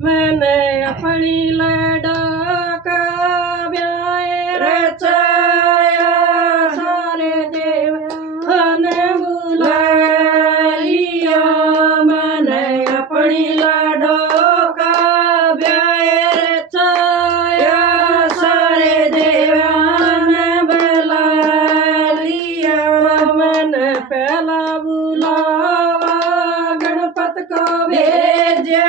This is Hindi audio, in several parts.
मैंने अपनी लड़का ब्याह रचाया, सारे देवान बुला लिया। मैंने अपनी लड़का ब्याह रचाया, सारे देवान बुला लिया। मैंने पहला बुलावा गणपत को भेजा,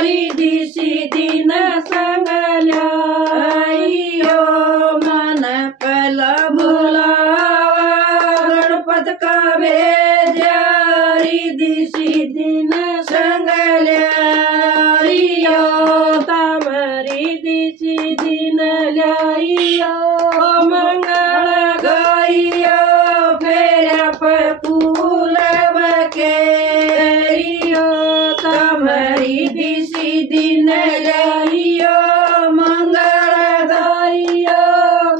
रिद्धि सिद्धि न संग ल्याइयो। मन पहला बुलावा गणपत का भेजा, रिद्धि सिद्धि न संग ल्याइयो। तम रिद्धि सिद्धि न ल्याइयो, मंगल गाइयो फेर फूल बकेरियो। तम रिद्धि सिद्धि न ल्याइयो, मंगल गाइयो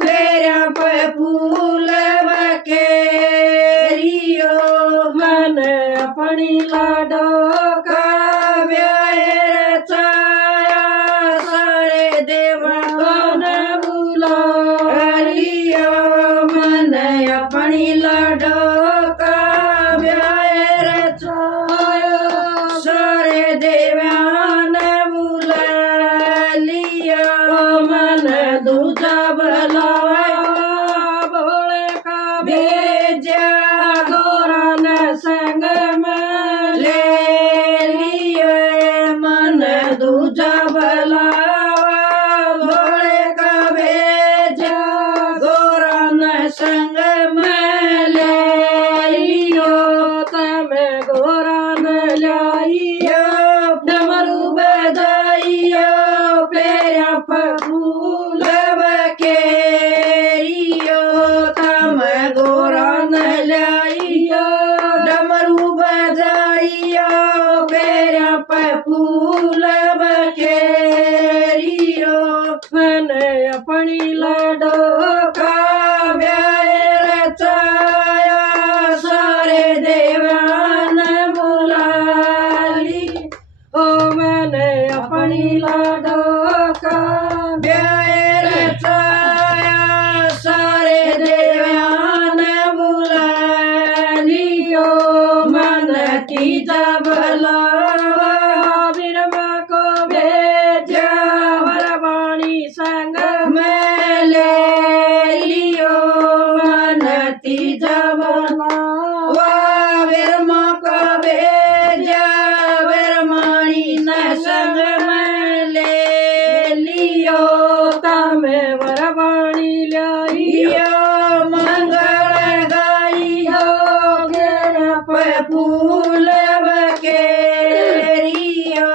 फेर फूल बकेरियो। मन अपनी लड़का ब्याह रचाया, सारे देवान बुला लिया। मन अपनी लड़का ब्याह रचाया, सारे देवान बुला लिया। मन दूजा बुलाया भोले का भेजा, गोरन संग में ले लिए। मन दूजा बुलावा भोले का भेजा, गोरन संग में ले लियो। तम गोरन लाइयो, डमरू बजाइयो फेर फूल बकेरियो। तम गोरन लाइयो, डमरू बजाइयो फेर फूल बकेरियो। मैंने अपनी लड़का ब्याह रचाया, सारे देवान बुला ली। ओ मैंने अपनी लड़का ब्याह रचाया, सारे देवान बुला लियो। मन तीजा बुलावा बिरमा को भेजा, वरवाणी संग में ले लियो। मन तीजा बुलावा बिरमा को भेजा, वरवाणी न संग में ले लियो। तम वरवाणी लाइयो, मंगल गाइयो फेर फूल बकेरियो।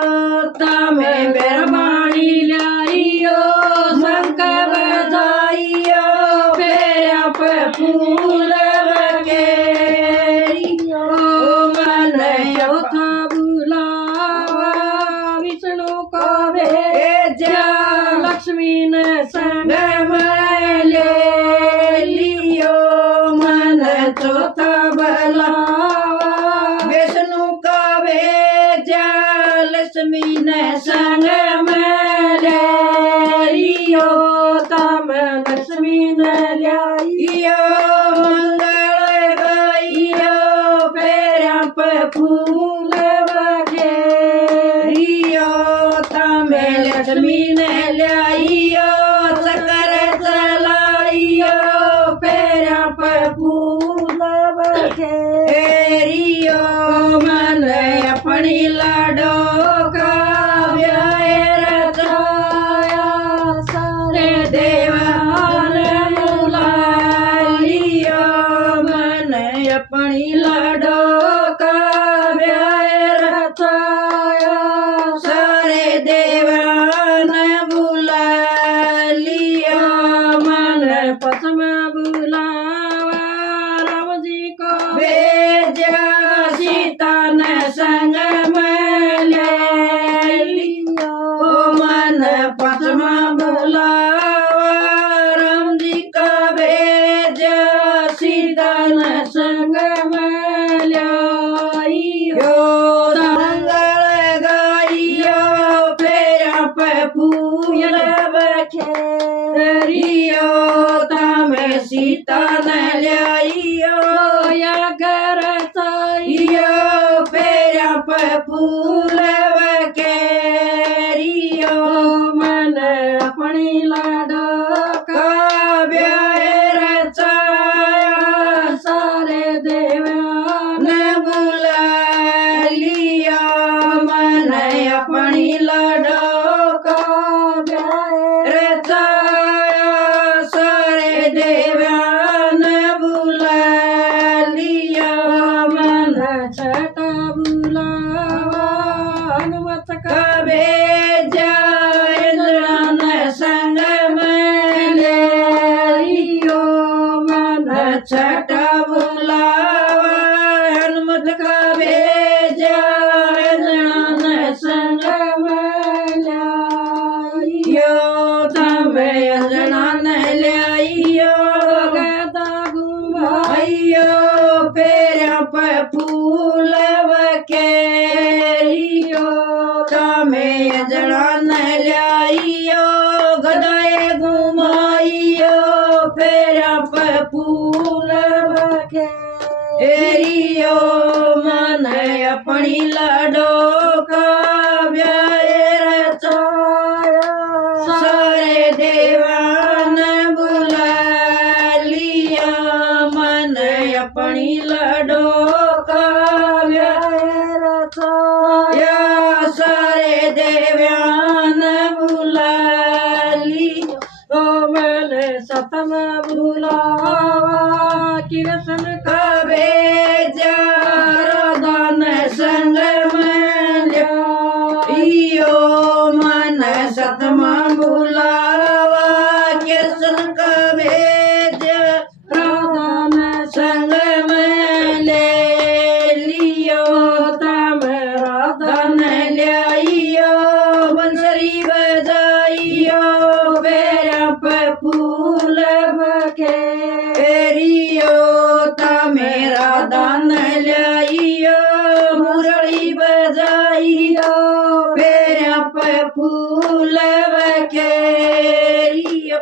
तम वरवाणी लाइयो, शंख बजाइयो फेर फूल बकेरियो। मन चौथा बुलावा विष्णु को भेजा, लक्ष्मी ने संग में ले लियो। मन चौथा बुलावा विष्णु को भेजा, लक्ष्मी ने संग में ले लियो। तम लक्ष्मी ने ल्याइयो, मंगल गाइयो फेर फूल बकेरियो। तम लक्ष्मी ने ल्याइयो, चक्कर चलाइयो फेर फूल बकेरियो। मन अपनी लड़का ब्याह रचाया, सारे देवान बुला लिया। मन अपनी लड़का ब्याह रचाया, सारे देवान बुला फूल बखेरियो तमे सीता न ल्याइयो या घर चाहियो फेरा फूल बखेरियो मन अपनी लाडो काव्य रचाया सारे देवान बुला लिया मन अपनी लाडो काव्य रचाया सारे देवान बुला लिया मन छटा बुलावा हनुमत कबे जायन संग में लियो मन छटा बुलावा हनुमत कबे जायन संग में लियो तमे अंजन लियो गदा घुमाइयो फेरा फूल बखेरियो तमे अंजन लियो गदाए घुमाइयो फेरा फूल बखेरियो मन अपनी लाडो काव्य रचाया सारे देवान बुला लिया मन अपनी लाडो काव्य रचाया सारे देवान बुला लिया ओ मन सतम बुलावा कृष्ण कबे दान संग में लियो मन सतमा बुलावा कृष्ण कबे दान संग में ले लियो तम राधन लियो बंसरी बजाइयो बेरा फूल बखेरियो तमे राधन लियो मुरली बजाइयो बेरा फूल बखेरियो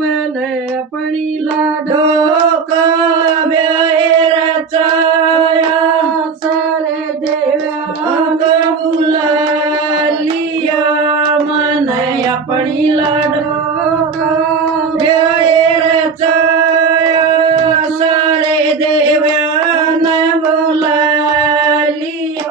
मन अपनी लाडो काव्य रचाया सारे देवान बुला लिया मन अपनी लाडो काव्य रचाया सारे देवान बुला लिया